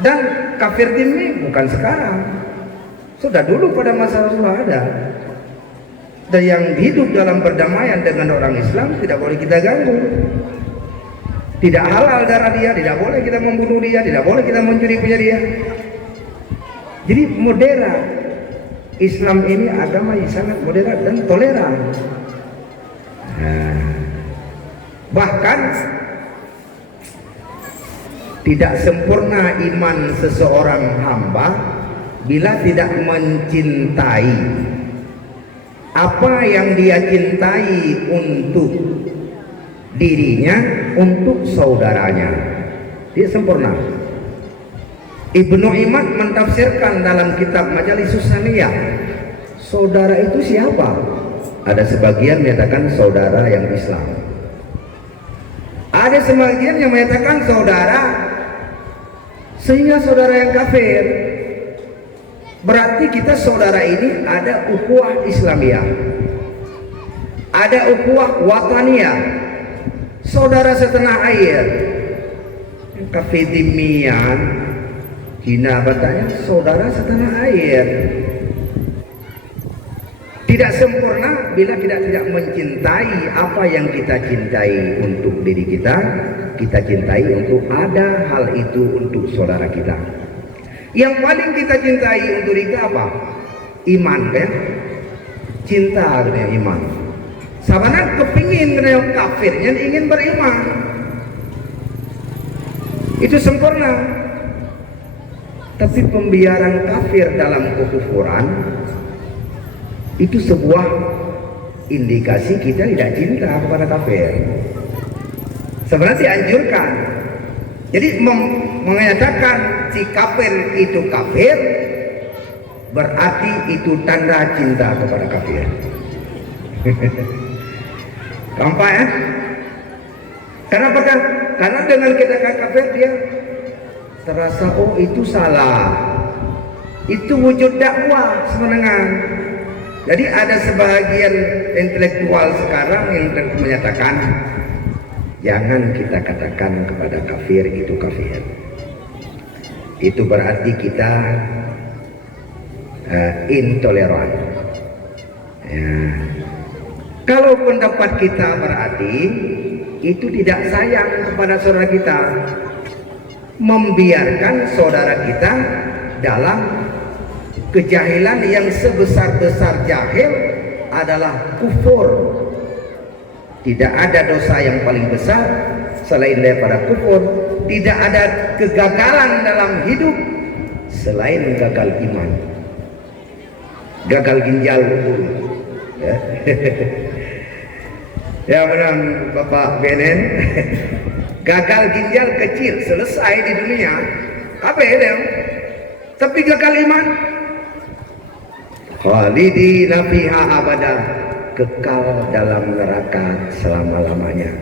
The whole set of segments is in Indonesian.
Dan kafir ini bukan sekarang, sudah dulu pada masa Rasulullah ada. Dan yang hidup dalam perdamaian dengan orang Islam tidak boleh kita ganggu. Tidak halal darah dia, tidak boleh kita membunuh dia, tidak boleh kita mencuri punya dia. Jadi moderat. Islam ini agama yang sangat moderat dan toleran. Bahkan tidak sempurna iman seseorang hamba bila tidak mencintai apa yang dia cintai untuk dirinya, untuk saudaranya. Dia sempurna. Ibnu Imad mentafsirkan dalam kitab Majalisus Saniyah, saudara itu siapa? Ada sebagian menyatakan saudara yang Islam, ada sebagian yang menyatakan saudara sehingga saudara yang kafir. Berarti kita saudara ini ada ukhuwah Islamiyah, ada ukhuwah wataniyah, saudara setanah air. Kafir dimian Cina katanya saudara setanah air. Tidak sempurna bila kita tidak mencintai apa yang kita cintai untuk diri kita, kita cintai untuk ada hal itu untuk saudara kita. Yang paling kita cintai untuk diri kita apa? Iman kan? Cinta dengan iman. Sabana kepingin kena kafirnya ingin beriman. Itu sempurna. Tapi pembiaran kafir dalam kekufuran itu sebuah indikasi kita tidak cinta kepada kafir. Sebenarnya dianjurkan. Jadi menyatakan si kafir itu kafir berarti itu tanda cinta kepada kafir. Gampang ya? Kenapa kan? Karena dengan kita kafir dia terasa oh itu salah, itu wujud dakwah semenengan. Jadi ada sebagian intelektual sekarang yang menyatakan jangan kita katakan kepada kafir itu kafir, itu berarti kita intoleran ya. Kalau pendapat kita berarti itu tidak sayang kepada saudara kita, membiarkan saudara kita dalam kejahilan yang sebesar-besar jahil adalah kufur. Tidak ada dosa yang paling besar selain daripada kufur. Tidak ada kegagalan dalam hidup selain gagal iman, gagal ginjal ya. Ya benar Bapak Benen. Gagal ginjal kecil selesai di dunia, apa ya dia? Tapi gagal iman, khalidina fiha abada, kekal dalam neraka selama-lamanya.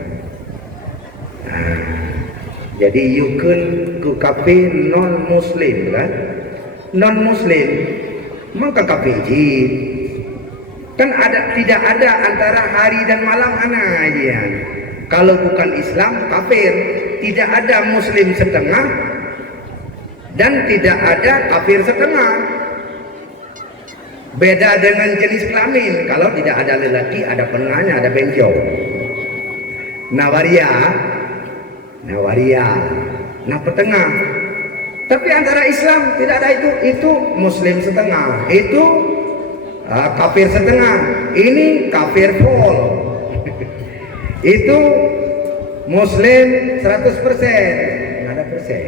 Jadi yukun ku kafir non muslim kan? Non muslim maka kafir jid. Kan tidak ada antara hari dan malam aja. Kalau bukan Islam kafir, tidak ada muslim setengah dan tidak ada kafir setengah. Beda dengan jenis kelamin, kalau tidak ada lelaki ada penengahnya, ada benjol. Nawaria, nah petengah. Tapi antara Islam tidak ada itu muslim setengah, itu kafir setengah, ini kafir full. Itu muslim 100%, nggak ada persen.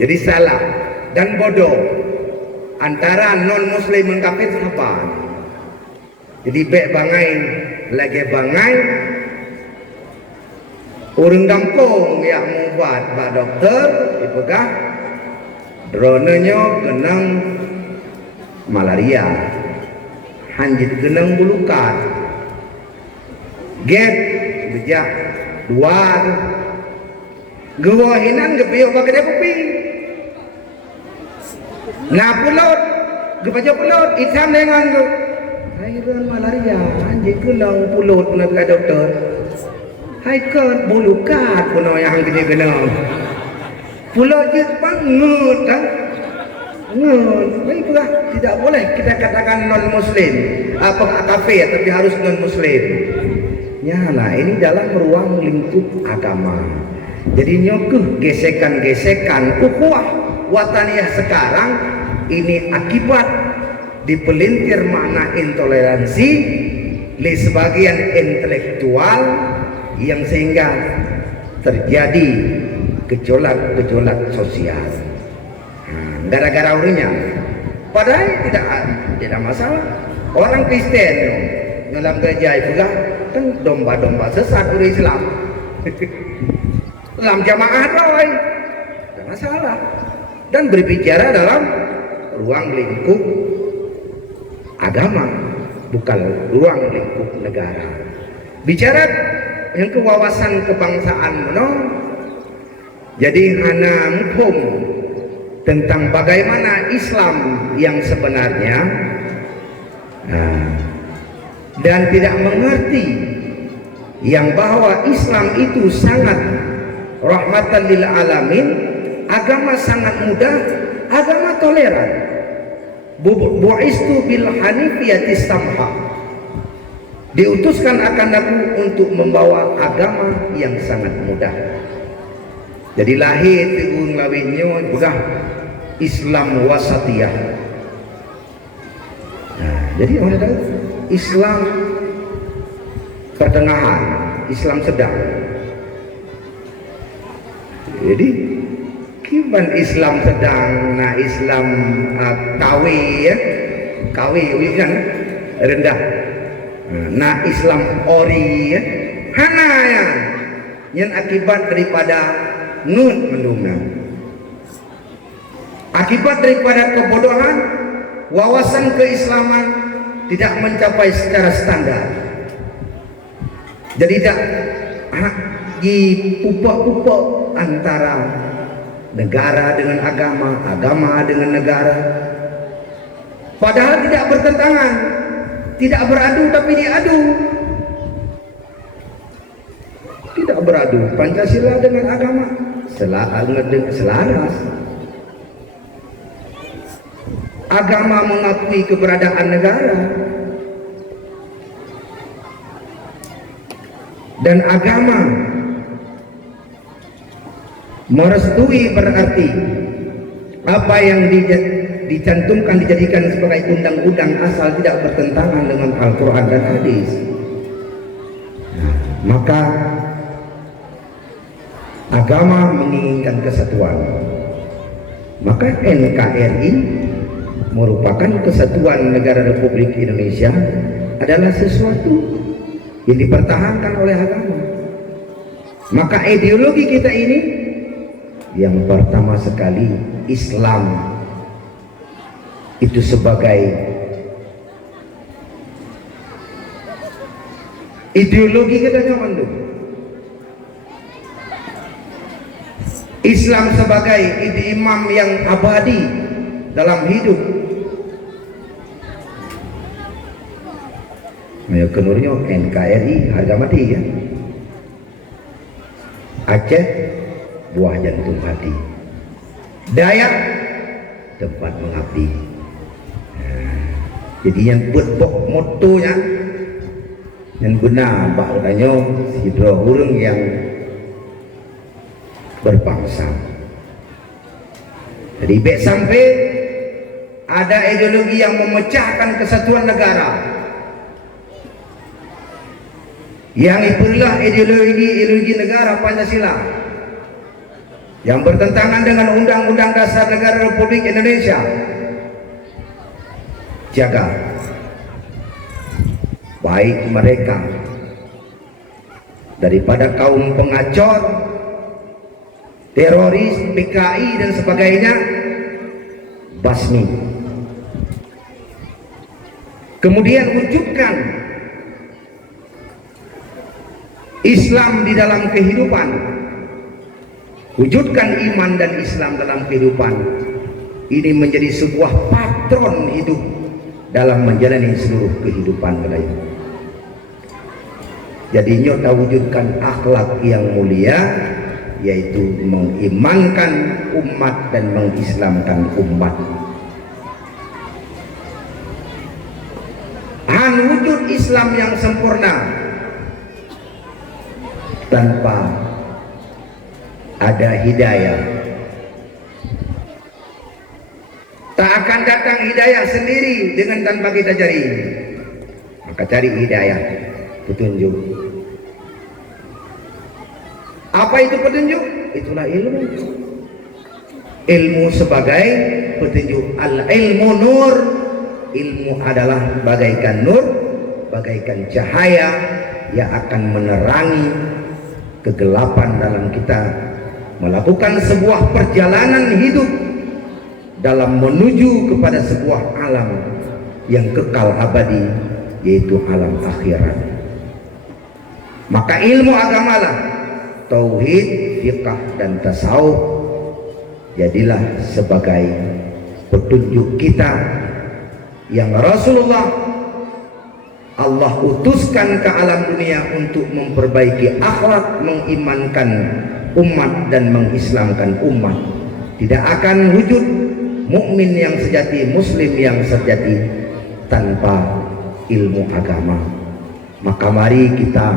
Jadi salah dan bodoh antara non muslim dan kafir apa? Jadi bek bangai lagi bangai orang kampung yang membuat pak dokter dipegah dronenya kenang malaria, hanjit kenang bulukan. Get bejak dua gewahinan gebiok pakai kopi nah pulot gebaca pulot hitam dengan tu airan malaria anjing kunang pulot nak ke doktor hai ke bulukat kuno yang gini-gini pulau Jepang ngut kan ngut baiklah tidak boleh kita katakan non muslim apa kafir tapi harus non muslim nyala ini dalam ruang lingkup agama jadi nyokuh gesekan-gesekan ukhuwah wataniyah sekarang ini akibat dipelintir makna intoleransi di sebagian intelektual yang sehingga terjadi gejolak-gejolak sosial gara-gara urinya padahal tidak masalah orang Kristen dalam gereja itu kan domba-domba sesat uri Islam dalam jamaah roy tidak masalah dan berbicara dalam ruang lingkup agama bukan ruang lingkup negara bicara yang kewawasan kebangsaan jadi hana hukum tentang bagaimana Islam yang sebenarnya dan tidak mengerti yang bahwa Islam itu sangat rahmatan lil alamin agama sangat mudah agama toleran bu'istu bil hanifiyatis samha diutuskan akan aku untuk membawa agama yang sangat mudah jadi lahir tiung lawinyo begah Islam wasatiyah jadi orang tahu Islam pertengahan Islam sedang jadi kiban Islam sedang nah Islam kawi ya kawi kan rendah nah Islam ori ya hana ya yang akibat daripada nun mendungna akibat daripada kebodohan wawasan keislaman tidak mencapai secara standar jadi tidak di pupuk-pupuk antara negara dengan agama, agama dengan negara padahal tidak bertentangan tidak beradu tapi diadu tidak beradu Pancasila dengan agama selaras agama mengakui keberadaan negara dan agama merestui berarti apa yang dicantumkan dijadikan sebagai undang-undang asal tidak bertentangan dengan Al-Quran dan Hadis maka agama menginginkan kesatuan maka NKRI merupakan kesatuan negara Republik Indonesia adalah sesuatu yang dipertahankan oleh agama maka ideologi kita ini yang pertama sekali Islam itu sebagai ideologi kita nyaman tuh Islam sebagai imam yang abadi dalam hidup ya kenurnya NKRI harga mati ya Aceh buah jantung hati Dayak tempat mengabdi jadi yang buat motonya yang guna bahkannya hidro hurung yang berbangsa jadi baik sampai ada ideologi yang memecahkan kesatuan negara yang itulah ideologi negara Pancasila yang bertentangan dengan Undang-Undang Dasar Negara Republik Indonesia jaga baik mereka daripada kaum pengacor teroris, PKI dan sebagainya basmi kemudian wujudkan Islam di dalam kehidupan wujudkan iman dan Islam dalam kehidupan ini menjadi sebuah patron hidup dalam menjalani seluruh kehidupan kita. Jadi nyota wujudkan akhlak yang mulia, yaitu mengimankan umat dan mengislamkan umat. Wujud Islam yang sempurna tanpa ada hidayah. Tak akan datang hidayah sendiri dengan tanpa kita cari. Maka cari hidayah, petunjuk. Apa itu petunjuk? Itulah ilmu. Ilmu sebagai petunjuk. Al-ilmu nur. Ilmu adalah bagaikan nur, bagaikan cahaya yang akan menerangi kegelapan dalam kita melakukan sebuah perjalanan hidup dalam menuju kepada sebuah alam yang kekal abadi, yaitu alam akhirat. Maka ilmu agamalah tauhid, fiqh dan tasawuf jadilah sebagai petunjuk kita yang Rasulullah Allah utuskan ke alam dunia untuk memperbaiki akhlak, mengimankan umat dan mengislamkan umat. Tidak akan wujud mukmin yang sejati, muslim yang sejati tanpa ilmu agama. Maka mari kita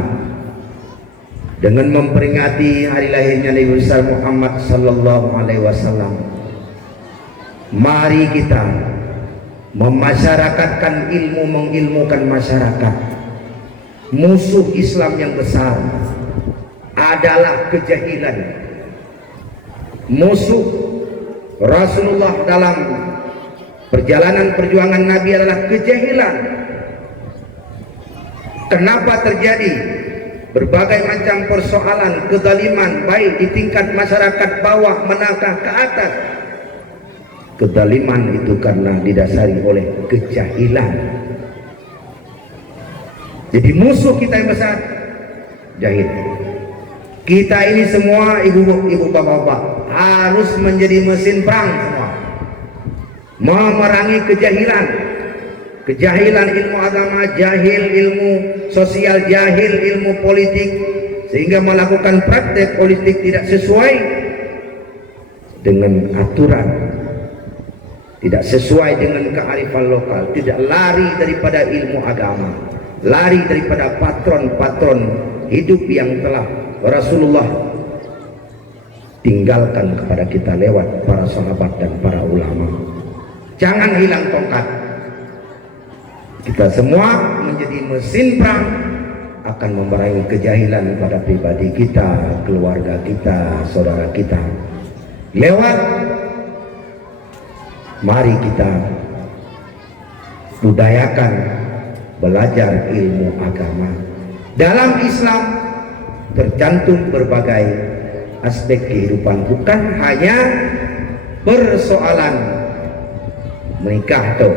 dengan memperingati hari lahirnya Nabi besar Muhammad sallallahu alaihi wasallam, mari kita memasyarakatkan ilmu, mengilmukan masyarakat. Musuh Islam yang besar adalah kejahilan. Musuh Rasulullah dalam perjalanan perjuangan Nabi adalah kejahilan. Kenapa terjadi berbagai macam persoalan kezaliman baik di tingkat masyarakat bawah menengah ke atas? Kezaliman itu karena didasari oleh kejahilan. Jadi musuh kita yang besar jahil. Kita ini semua ibu bapak-bapak harus menjadi mesin perang semua, memerangi kejahilan. Kejahilan ilmu agama, jahil ilmu sosial, jahil ilmu politik, sehingga melakukan praktek politik tidak sesuai dengan aturan, tidak sesuai dengan kearifan lokal, tidak lari daripada ilmu agama, lari daripada patron-patron hidup yang telah Rasulullah tinggalkan kepada kita lewat para sahabat dan para ulama. Jangan hilang tongkat. Kita semua menjadi mesin perang akan memerangi kejahilan pada pribadi kita, keluarga kita, saudara kita. Lewat mari kita budayakan belajar ilmu agama. Dalam Islam tercantum berbagai aspek kehidupan, bukan hanya persoalan menikah tuh,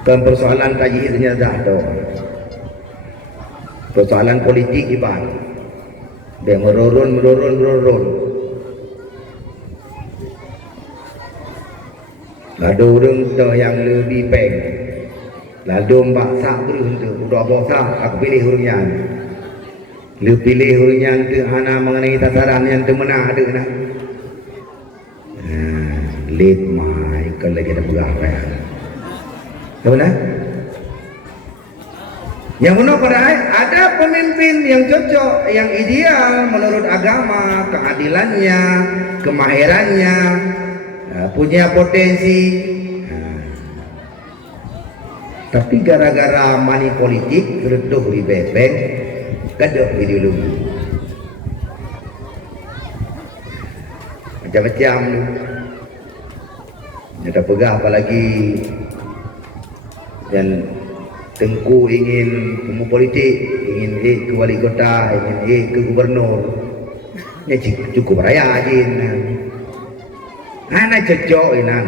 bukan persoalan tajirnya dah tuh, persoalan politik ibarat dia merurun. Lalu orang tu yang lebih peng, lalu mbak sak beruntung, udah bosan aku pilih hurungan. Lu pilih hurungan tu hana mengenai tataran yang tu mana ada nak. Late mai kalau lagi ada berapa? Tahu nak? Yang mana pada ada pemimpin yang cocok, yang ideal menurut agama, keadilannya, kemahirannya, punya potensi. Tapi gara-gara money politik reduh di bebek, gaduh ideologi. Macam-macam tu. Ada pegah apalagi dan Tengku ingin politik, ingin ke wali kota, ingin ke gubernur. Ya cukup raya aja. Anak cocok inan.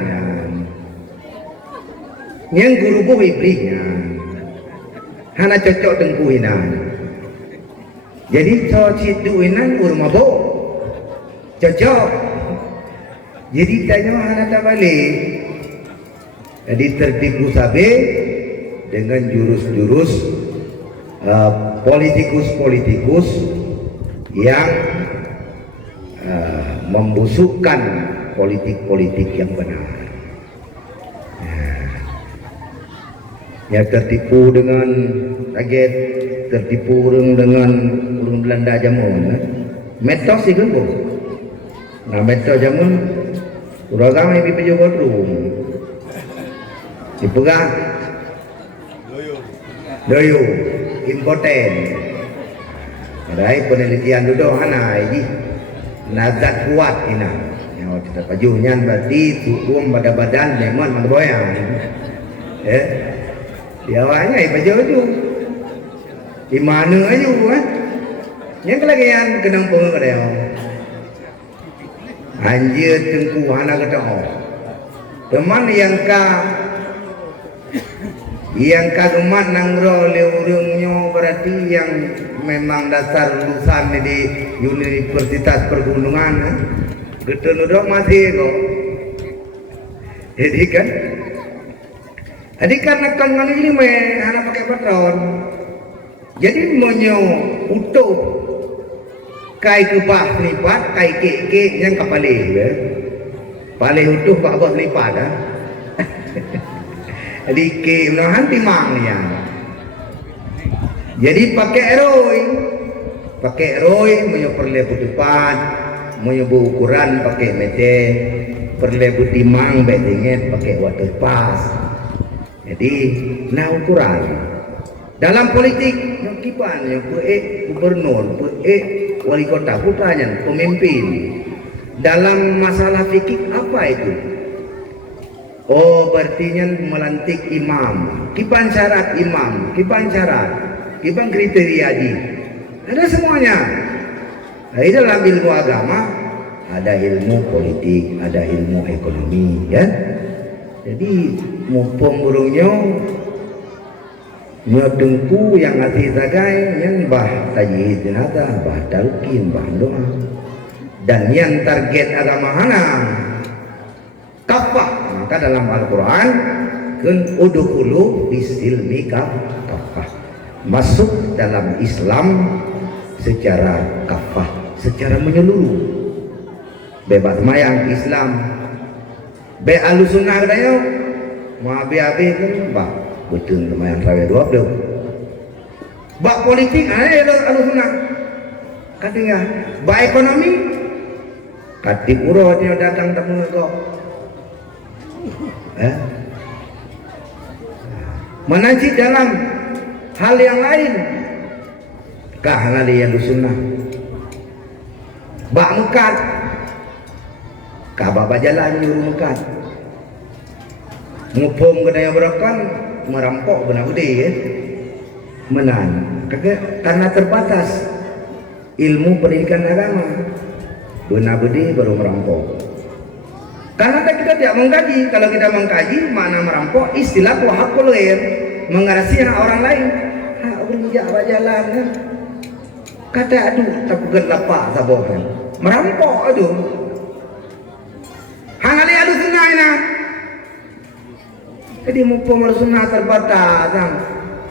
Yang guru bu ibrinya. Anak cocok tengku inan. Jadi cocok itu inan urma bo. Cocok. Jadi tanya anak tak balik. Jadi tertipu sabe dengan jurus-jurus politikus-politikus yang membusukkan politik-politik yang benar. Ya, tertipu dengan target, tertipu dengan urang Belanda jamun. Metos sih kan, nah metos jamun, urang kami pipi juga rum, dipegang, doyo, impoten. Ada penelitian dulu, ini nazat kuat ina. Yang kita pajunya berarti tukum pada badan lemon menggoyang. Di awalnya baju di mana aja kan? Yang kelagian kenang pengen kadang. Anjir tengku hana kata teman yang kagumat nanggro leurungnya berarti yang memang dasar lulusan di Universitas Pergunungan gitu dong masih kok. Jadi karena kan ini anak pakai patron, jadi monyo utuh kai kebah lipat kai keke yang kapalih ya, palih utuh kebah lipat dah. Jadi ke menahan timangnya. Jadi pakai roy monyo perle putupan, monyo ukuran pakai mete, perle putimang betinget pakai water pas. Jadi, nah ukuran dalam politik yang kipan yang gubernur, wali kota, putranya, pemimpin dalam masalah fikih apa itu? Oh, berarti melantik imam, kipan syarat imam, kipan kriteria di, ada semuanya. Nah, dalam ilmu agama ada ilmu politik, ada ilmu ekonomi, ya. Jadi mumpung burungnya tengku yang hati tagai yang bah tajid jenata bah talqin bah doa dan yang target agama hana kafah. Maka dalam Al-Quran kun udkhulu bisilmi kafah, masuk dalam Islam secara kafah, secara menyeluruh, bebas mayang Islam. Be alusunah katanya, mau abi kan, bah betul lumayan rawe dua deh. Bah politik, alusunah, katanya. Bah ekonomi, kati urutnya dagang temu kok. Menajid dalam hal yang lain, kah ngali alusunah. Bah mekat. Kababa jalan nyuruh mekat, ngupung kena yang berakan merampok benar gede ya, menan karena terbatas ilmu pendidikan agama, benar gede baru merampok. Karena kita tidak mengkaji, kalau kita mengkaji mana merampok istilah hakul ghair, mengarasi hak orang lain, hak berijak jalan kan, kata aduh tak lapak sabokan, merampok aduh. Hangali adu sunnah ina. Jadi mumpung sunnah terbatas,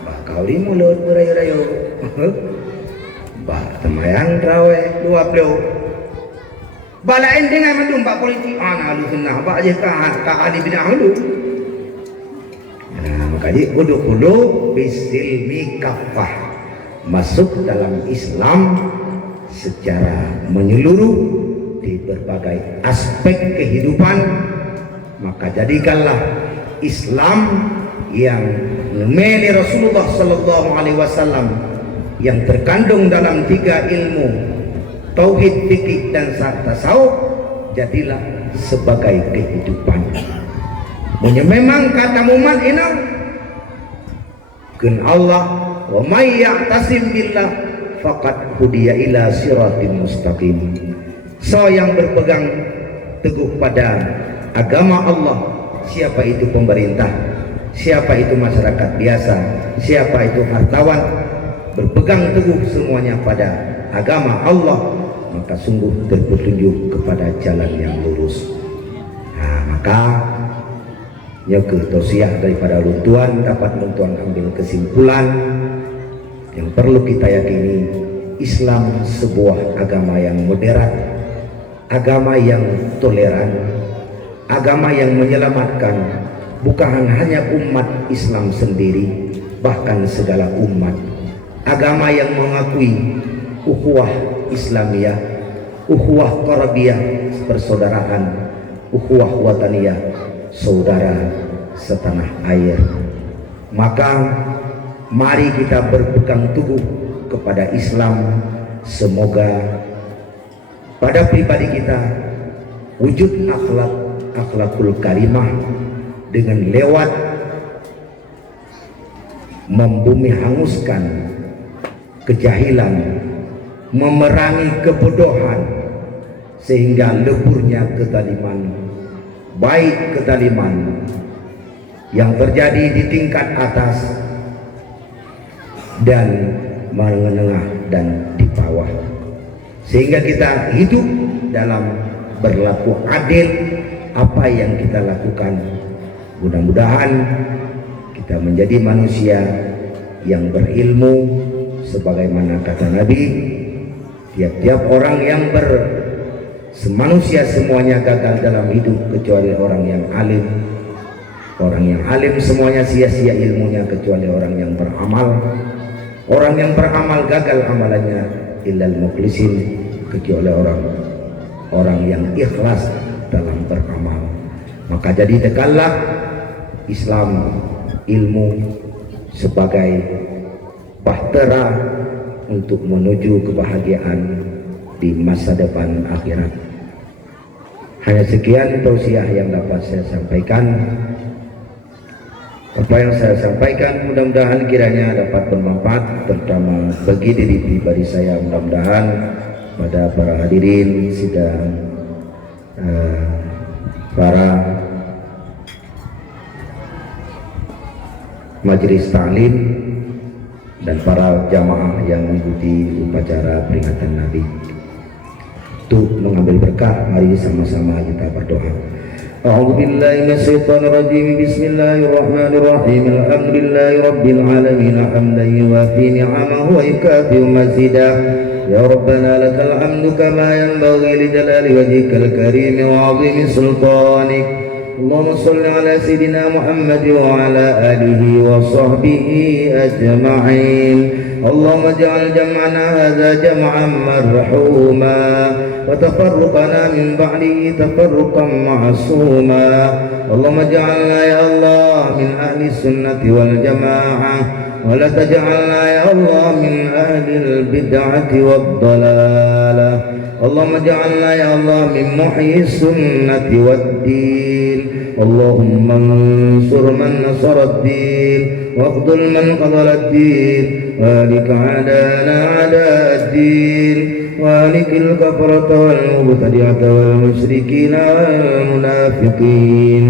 bakal mulut berayu-rayu. Bah temayang trawe dua puluh. Balain dengan mendum pak politik adu sunnah. Pak aja ka adi bid'ah dulu. Nah makanya udkhulu bisilmi kafah, masuk dalam Islam secara menyeluruh di berbagai aspek kehidupan. Maka jadikanlah Islam yang memilih Rasulullah Sallallahu Alaihi Wasallam yang terkandung dalam 3 ilmu tauhid, fikih dan tasawuf, jadilah sebagai kehidupan. Memang kata muman ini kun Allah wa may ya'tasim billah faqad hudiya ila siratim mustaqim. So yang berpegang teguh pada agama Allah, siapa itu pemerintah, siapa itu masyarakat biasa, siapa itu hartawan, berpegang teguh semuanya pada agama Allah, maka sungguh terpetunjuk kepada jalan yang lurus. Nah, maka nyeke tausiah daripada luntuan dapat luntuan ambil kesimpulan Yang perlu kita yakini, Islam sebuah agama yang moderat, agama yang toleran, agama yang menyelamatkan bukan hanya umat Islam sendiri, bahkan segala umat. Agama yang mengakui ukhuwah Islamiyah, ukhuwah Qarabiyah, persaudaraan, ukhuwah wataniyah, saudara setanah air. Maka mari kita berpegang teguh kepada Islam. Semoga pada pribadi kita wujud akhlakul karimah dengan lewat membumi hanguskan kejahilan, memerangi kebodohan, sehingga leburnya kezaliman, baik kezaliman yang terjadi di tingkat atas dan menengah dan di bawah, sehingga kita hidup dalam berlaku adil. Apa yang kita lakukan, mudah-mudahan kita menjadi manusia yang berilmu, sebagaimana kata Nabi, tiap-tiap orang yang semanusia semuanya gagal dalam hidup kecuali orang yang alim. Orang yang alim semuanya sia-sia ilmunya kecuali orang yang beramal. Orang yang beramal gagal amalannya illal mukhlisin, kecuali orang yang ikhlas dalam beramal. Maka jadi tegallah Islam, ilmu sebagai bahtera untuk menuju kebahagiaan di masa depan akhirat. Hanya sekian tausiah yang dapat saya sampaikan. Apa yang saya sampaikan mudah-mudahan kiranya dapat bermanfaat, terutama bagi diri pribadi saya. Mudah-mudahan pada para hadirin sidang, para majelis ta'lim dan para jamaah yang mengikuti upacara peringatan Nabi. Untuk mengambil berkah, mari sama-sama kita berdoa. A'udzu billahi minasyaitonir rajim. Bismillahirrahmanirrahim. Alhamdulillahi rabbil alamin, hamdan yuwafi ni'amahu wa yukafi mazidah. Ya Rabbana lakal hamdu kama yanbaghi li jalali wajhikal karim wa 'azimi sultanik. Allahumma shalli ala sayyidina Muhammad wa ala alihi wa sahbihi ajma'in. Allahumma ij'al jam'ana hadza jam'an marhuma wa tafarruqana min ba'dihi tafarruqan ma'suma. Allahumma ij'alna ya Allah min ahli sunnati wal jamaah wa la taj'alna ya Allah min ahli al-bid'ati wad dalalah. Allahumma ij'alna ya Allah min muhyi sunnati wad din. Allahumma ansur man nasara ad-din waqdul man qadala ad-din wa lik adana ada ad-din wa likil kafarata wal mubtadi'ata wal musyrikin wal munafiqin.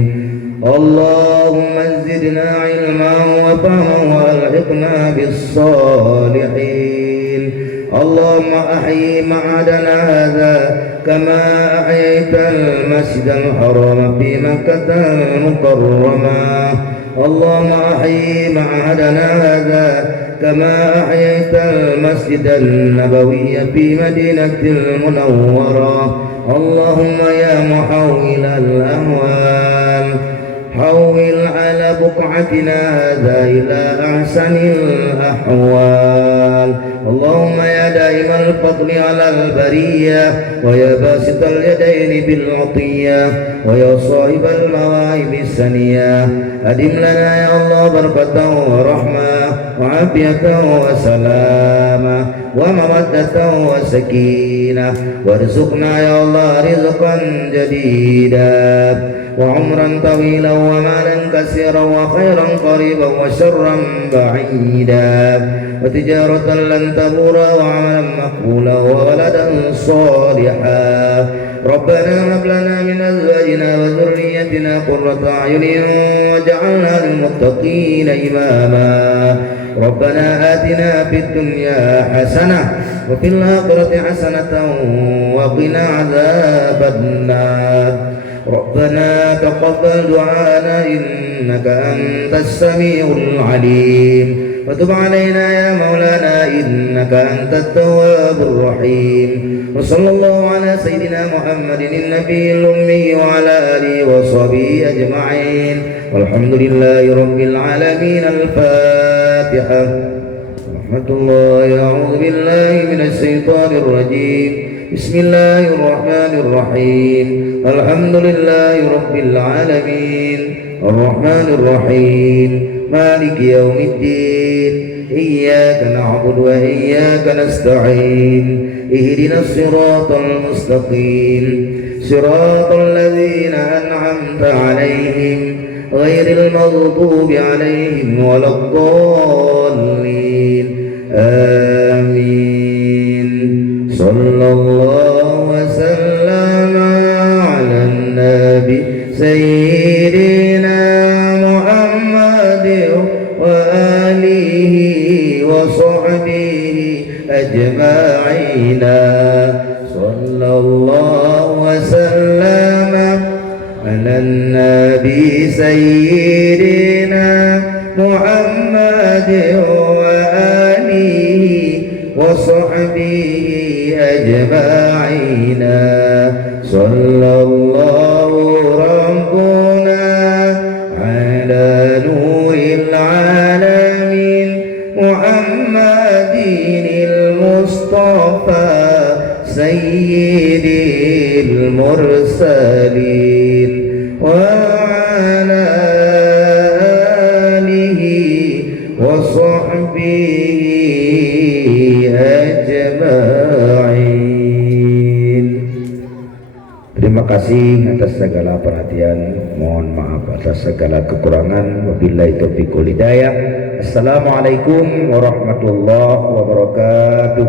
Allahumma zidna ilman wa fahman wa alhiqna bis salihin. Allahumma ahyi ma'adana hadha kama ahyaytal masjidal haram fi Makkahal mukarramah. Allahumma ahyi ma'adana hadha kama ahyaytal masjidal nabawiyya fi Madinatil Munawwarah. Allahumma ya muhawwilal ahwal hawwil ala buq'atina hadha ila ahsanil ahwal. Allahumma ya daimal fadli alal bariyah wa ya basital yadaini bil atiyah wa ya sahibal mawahibis saniyah, adim lana ya Allah barakatan wa rahmah wa afiyatan wa salamah wa mawaddatan wa sakinah, warzuqna ya Allah rizqan jadidah wa umran tawilan wa malan katsiran wa khairan qariban wa syarran ba'idan wa tijaratan lan tabura wa amalan maqbula wa waladan salihan. Rabbana hab lana min azwajina wa dhurriyyatina qurrata a'yunin waj'alna lil muttaqina imama. Rabbana atina fid dunya hasanah wa fil akhirati hasanatan wa qina adzaban nar. Rabbana taqabbal du'ana innaka antas samiul alim. وتب علينا يا مولانا إنك أنت التواب الرحيم. وصلى الله على سيدنا محمد النبي الأمي وعلى آله وصحبه أجمعين والحمد لله رب العالمين. الفاتحة. رحمة الله. أعوذ بالله من الشيطان الرجيم. بسم الله الرحمن الرحيم. الحمد لله رب العالمين الرحمن الرحيم مالك يوم الدين إياك نعبد وإياك نستعين اهدنا الصراط المستقيم صراط الذين أنعمت عليهم غير المغضوب عليهم ولا الضالين. آمين. صلى الله وسلم على النبي سيدنا محمد وآله وصحبه أجمعين. صلى الله وسلم على النبي سيدنا محمد وآله وصحبه أجمعين. صلى الله ربنا على نور العالمين محمد المصطفى سيد المرسلين وعلى آله وصحبه أجمعين. Terima kasih atas segala perhatian. Mohon maaf atas segala kekurangan. Wabillahi taufiq wal hidayah. Assalamualaikum warahmatullahi wabarakatuh.